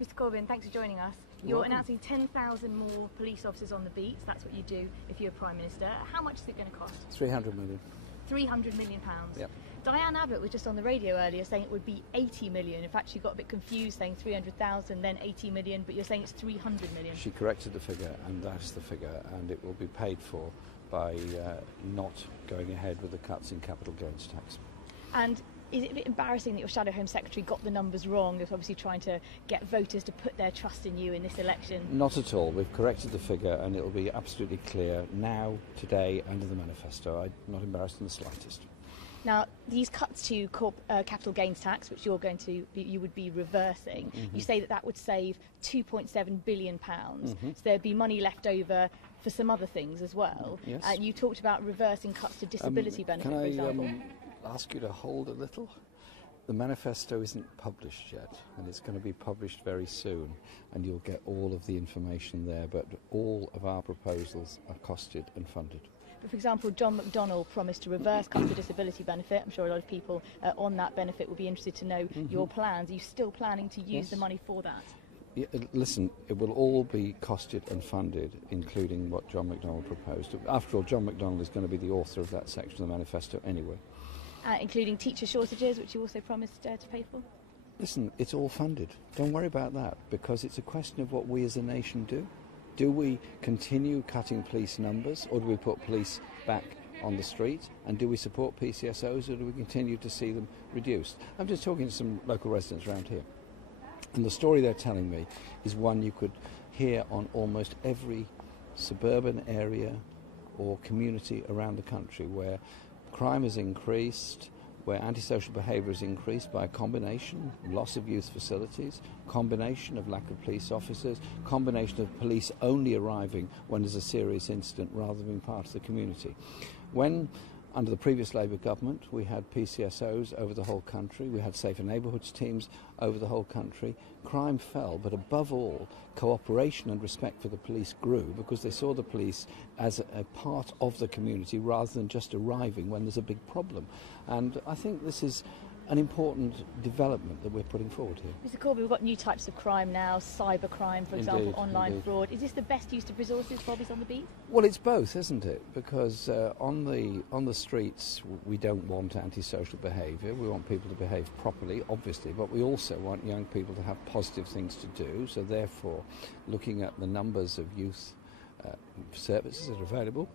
Mr Corbyn, thanks for joining us. You're announcing 10,000 more police officers on the beats. That's what you do if you're Prime Minister. How much is it going to cost? 300 million. £300 million. Yep. Diane Abbott was just on the radio earlier saying it would be 80 million. In fact, she got a bit confused saying 300,000, then 80 million, but you're saying it's 300 million. She corrected the figure, and that's the figure, and it will be paid for by not going ahead with the cuts in capital gains tax. And is it a bit embarrassing that your Shadow Home Secretary got the numbers wrong? You're obviously trying to get voters to put their trust in you in this election. Not at all. We've corrected the figure, and it will be absolutely clear now, today, under the manifesto. I'm not embarrassed in the slightest. Now, these cuts to capital gains tax, which you would be reversing, you say that would save £2.7 billion. So there'd be money left over for some other things as well. Yes. You talked about reversing cuts to disability benefit, for example. Can I ask you to hold a little? The manifesto isn't published yet, and it's going to be published very soon, and you'll get all of the information there, but all of our proposals are costed and funded. But for example, John McDonnell promised to reverse cuts to disability benefit. I'm sure a lot of people on that benefit will be interested to know your plans. Are you still planning to use the money for that? Yeah, listen, it will all be costed and funded, including what John McDonnell proposed. After all, John McDonnell is going to be the author of that section of the manifesto anyway. Including teacher shortages, which you also promised to pay for? Listen, it's all funded. Don't worry about that, because it's a question of what we as a nation do. Do we continue cutting police numbers, or do we put police back on the street? And do we support PCSOs, or do we continue to see them reduced? I'm just talking to some local residents around here, and the story they're telling me is one you could hear on almost every suburban area or community around the country, where crime has increased, where antisocial behaviour has increased by a combination, loss of youth facilities, combination of lack of police officers, combination of police only arriving when there's a serious incident rather than being part of the community. When, under the previous Labour government, we had PCSOs over the whole country, we had safer neighbourhoods teams over the whole country, crime fell, but above all, cooperation and respect for the police grew because they saw the police as a part of the community rather than just arriving when there's a big problem. And I think this is an important development that we're putting forward here. Mr Corbyn, we've got new types of crime now, cybercrime, for example, online fraud. Is this the best use of resources, Bobby's on the beat? Well, it's both, isn't it? Because on the streets, we don't want antisocial behaviour. We want people to behave properly, obviously, but we also want young people to have positive things to do. So therefore, looking at the numbers of youth services that are available,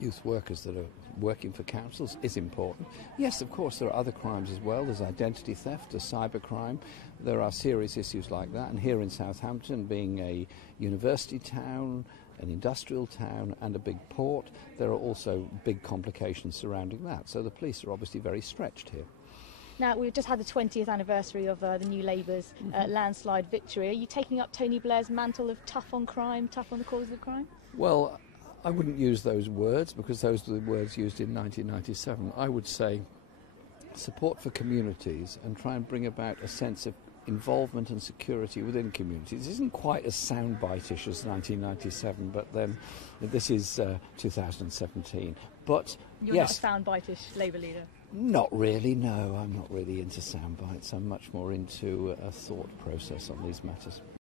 youth workers that are working for councils is important. Yes, of course, there are other crimes as well. There's identity theft, there's cybercrime. There are serious issues like that. And here in Southampton, being a university town, an industrial town and a big port, there are also big complications surrounding that. So the police are obviously very stretched here. Now, we've just had the 20th anniversary of the New Labour's landslide victory. Are you taking up Tony Blair's mantle of tough on crime, tough on the causes of crime? Well, I wouldn't use those words because those were the words used in 1997. I would say support for communities and try and bring about a sense of involvement and security within communities. It isn't quite as soundbite-ish as 1997, but then this is 2017. But You're yes, not a soundbite-ish Labour leader? Not really, no. I'm not really into soundbites. I'm much more into a thought process on these matters.